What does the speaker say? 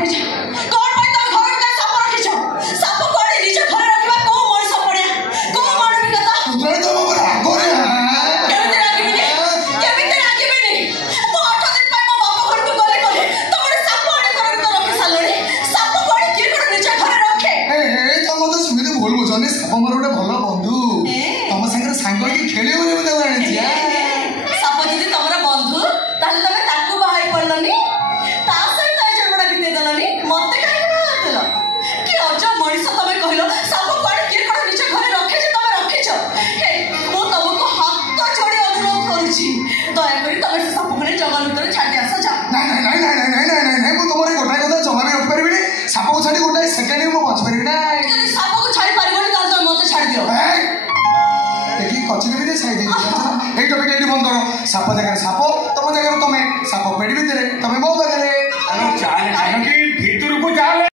रखिछ कोन पई तमे घर का साप रखिछ साप कोडी निज घर रखिबा को मଣିଷ पड़िया को मानविकता तुझे तो बाबा रागो रे केमिते रागिबिनी मो 8 दिन पई मो बाप घर को गले गले तमरे साप आडे घर तो रखि सालणी साप कोडी के कोन निज घर रखे ए तम तो सुमित भूल बुझनी साप मोर गोटे भलो बंधु तम संगे सांग की खेले बोले मते आनी साप जदी तमरा बंधु ताले तमे ताकू बाहाई पड़लनी ता सहित झगड़ा बिते दलनी मते काहे बाहातल कि अजब मଣିଷ तमे कहिलो साप कोडी के कोन निज घर रखे जे तमे रखिछ हे मो तमको हाथ जोड़ी अनुरोध करूची दया करी तमे से साप कोने जंगल भीतर छाडी आसा जा नहीं मु तुमरे गोटाई কথা জমা भी रख परबिनी साप को छाडी गोटाई सेकेंड मु बच परबी ना যদি সাপ को छाडी पारिबनी ताल तमे मते छाडी दियो देखी कचरे भी साइड दे एक टॉपिक एडी बंद करो साप जगह साप तुम जगह तुम साप पेड़ भीतर तुम मो जगह चाल जानकी